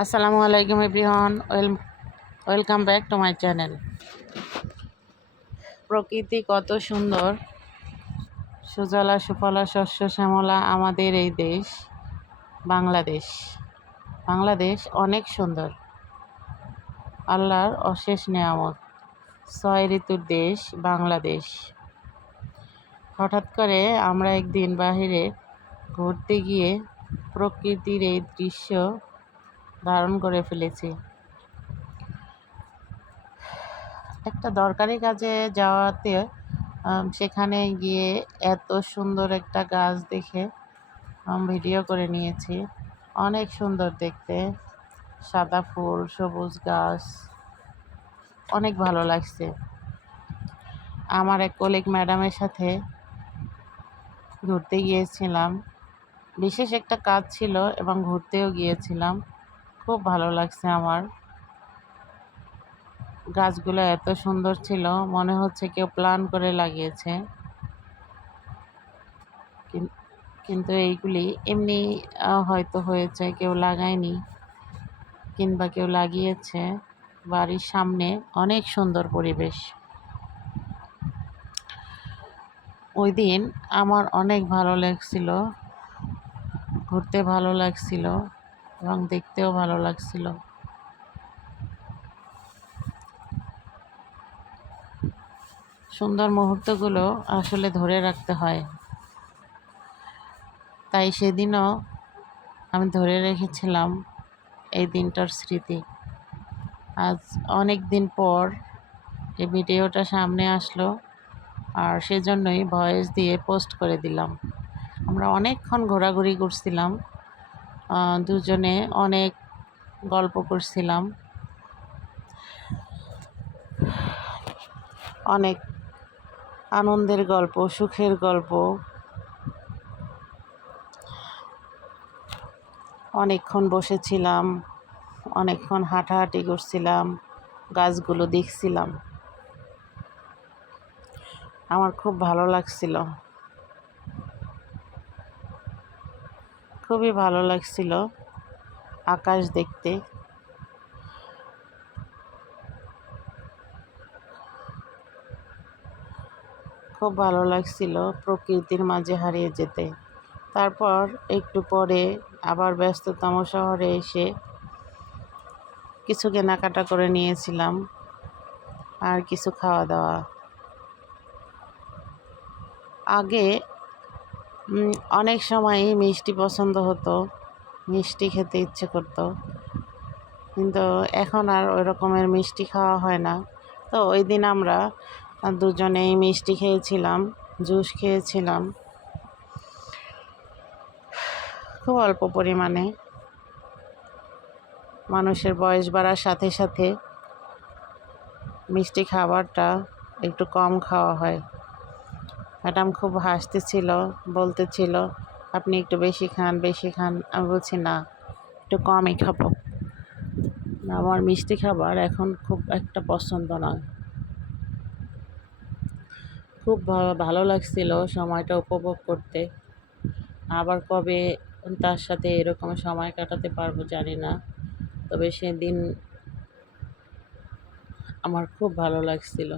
আসসালামু আলাইকুম everyone, welcome back to my channel. প্রকৃতি কত সুন্দর, সুজলা সুফলা শস্য শ্যামলা আমাদের এই দেশ বাংলাদেশ। বাংলাদেশ অনেক সুন্দর, আল্লাহর অশেষ নেয়ামত। 6 ঋতুর দেশ বাংলাদেশ। হঠাৎ করে আমরা একদিন বাহিরে ঘুরতে গিয়ে প্রকৃতির এই দৃশ্য ধারণ করে ফেলেছি। একটা দরকারি কাজে যাওয়াতে সেখানে গিয়ে এত সুন্দর একটা গাছ দেখে ভিডিও করে নিয়েছি। অনেক সুন্দর দেখতে, সাদা ফুল, সবুজ গাছ, অনেক ভালো লাগছে। আমার এক কলিগ ম্যাডামের সাথে ঘুরতে গিয়েছিলাম। বিশেষ একটা কাজ ছিল এবং ঘুরতেও গিয়েছিলাম। খুব ভালো লাগছে আমার। গাছগুলো এত সুন্দর ছিল, মনে হচ্ছে কেউ প্ল্যান করে লাগিয়েছে। কিন্তু এইগুলি এমনি হয়তো হয়েছে, কেউ লাগায়নি কিংবা কেউ লাগিয়েছে। বাড়ির সামনে অনেক সুন্দর পরিবেশ। ওই দিন আমার অনেক ভালো লাগছিল, ঘুরতে ভালো লাগছিল এবং দেখতেও ভালো লাগছিল। সুন্দর মুহূর্তগুলো আসলে ধরে রাখতে হয়, তাই সেদিনও আমি ধরে রেখেছিলাম এই দিনটার স্মৃতি। আজ অনেক দিন পর এই ভিডিওটা সামনে আসলো, আর সেজন্যই ভয়েস দিয়ে পোস্ট করে দিলাম। আমরা অনেকক্ষণ ঘোরাঘুরি করছিলাম, দুজনে অনেক গল্প করছিলাম, অনেক আনন্দের গল্প, সুখের গল্প। অনেকক্ষণ বসেছিলাম, অনেকক্ষণ হাঁটাহাঁটি করছিলাম, গাছগুলো দেখছিলাম। আমার খুব ভালো লাগছিল, খুবই ভালো লাগছিল আকাশ দেখতে। খুব ভালো লাগছিল প্রকৃতির মাঝে হারিয়ে যেতে। তারপর একটু পরে আবার ব্যস্ততম শহরে এসে কিছু কেনাকাটা করে নিয়েছিলাম, আর কিছু খাওয়া দাওয়া। আগে অনেক সময়ই মিষ্টি পছন্দ হতো, মিষ্টি খেতে ইচ্ছে করতো, কিন্তু এখন আর ওই রকমের মিষ্টি খাওয়া হয় না। তো ওই দিন আমরা দুজনেই মিষ্টি খেয়েছিলাম, জুস খেয়েছিলাম, খুব অল্প পরিমাণে। মানুষের বয়স বাড়ার সাথে সাথে মিষ্টি খাবারটা একটু কম খাওয়া হয়। ম্যাডাম খুব হাসতেছিল, বলতেছিল আপনি একটু বেশি খান, বেশি খান। আমি বলছি না, একটু কমই খাবো। আমার মিষ্টি খাবার এখন খুব একটা পছন্দ নয়। খুব ভালো লাগছিল সময়টা উপভোগ করতে। আবার কবে তার সাথে এরকম সময় কাটাতে পারবো জানি না, তবে সেদিন আমার খুব ভালো লাগছিল।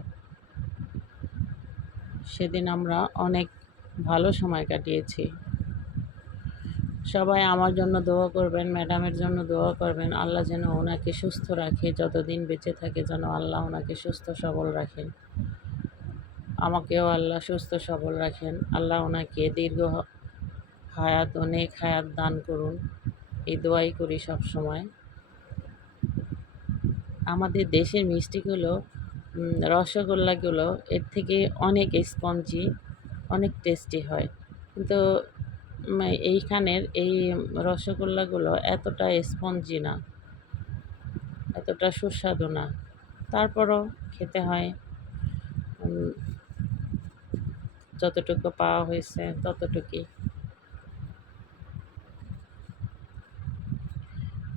সেদিন আমরা অনেক ভালো সময় কাটিয়েছি। সবাই আমার জন্য দোয়া করবেন, ম্যাডামের জন্য দোয়া করবেন। আল্লাহ যেন ওনাকে সুস্থ রাখে, যতদিন বেঁচে থাকে যেন আল্লাহ ওনাকে সুস্থ সবল রাখেন। আমাকেও আল্লাহ সুস্থ সবল রাখেন। আল্লাহ ওনাকে দীর্ঘ হায়াত, অনেক হায়াত দান করুন, এই দোয়াই করি সব সময়। আমাদের দেশের মিষ্টিগুলো, রসগোল্লাগুলো এর থেকে অনেক স্পঞ্জি, অনেক টেস্টি হয়, কিন্তু এইখানের এই রসগোল্লাগুলো এতটা স্পঞ্জি না, এতটা সুস্বাদু না। তারপরও খেতে হয়, যতটুকু পাওয়া হয়েছে ততটুকুই।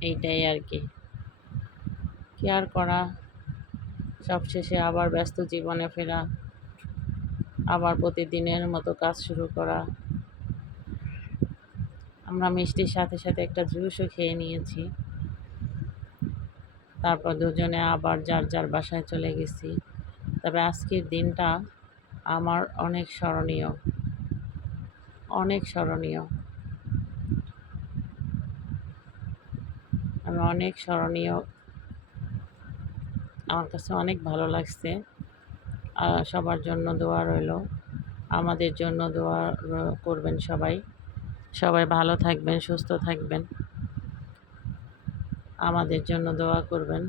এইটাই আর কি, কি আর করা। সবশেষে আবার ব্যস্ত জীবনে ফেরা, আবার প্রতিদিনের মতো কাজ শুরু করা। আমরা মিষ্টির সাথে সাথে একটা জুসও খেয়ে নিয়েছি। তারপর দুজনে আবার যার যার বাসায় চলে গেছি। তবে আজকের দিনটা আমার অনেক স্মরণীয়, অনেক স্মরণীয়। আমি অনেক স্মরণীয়, আমার কাছে অনেক ভালো লাগছে। সবার জন্য দোয়া রইল, আমাদের জন্য দোয়া করবেন সবাই। সবাই ভালো থাকবেন, সুস্থ থাকবেন, আমাদের জন্য দোয়া করবেন।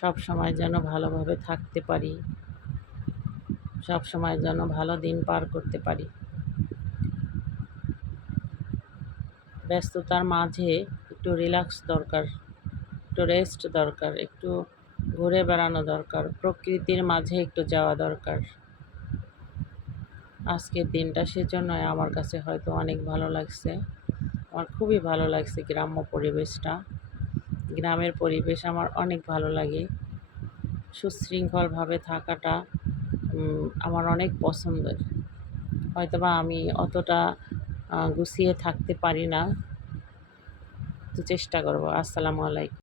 সব সময় যেন ভালোভাবে থাকতে পারি, সব সময় যেন ভালো দিন পার করতে পারি। ব্যস্ততার মাঝে একটু রিল্যাক্স দরকার, একটু রেস্ট দরকার, একটু ঘুরে বেড়ানো দরকার, প্রকৃতির মাঝে একটু যাওয়া দরকার। আজকের দিনটা সেজন্যই আমার কাছে হয়তো অনেক ভালো লাগছে। আমার খুবই ভালো লাগছে গ্রাম্য পরিবেশটা। গ্রামের পরিবেশ আমার অনেক ভালো লাগে। সুশৃঙ্খলভাবে থাকাটা আমার অনেক পছন্দের। হয়তোবা আমি অতটা গুছিয়ে থাকতে পারি না, তো চেষ্টা করব। আসসালামু আলাইকুম।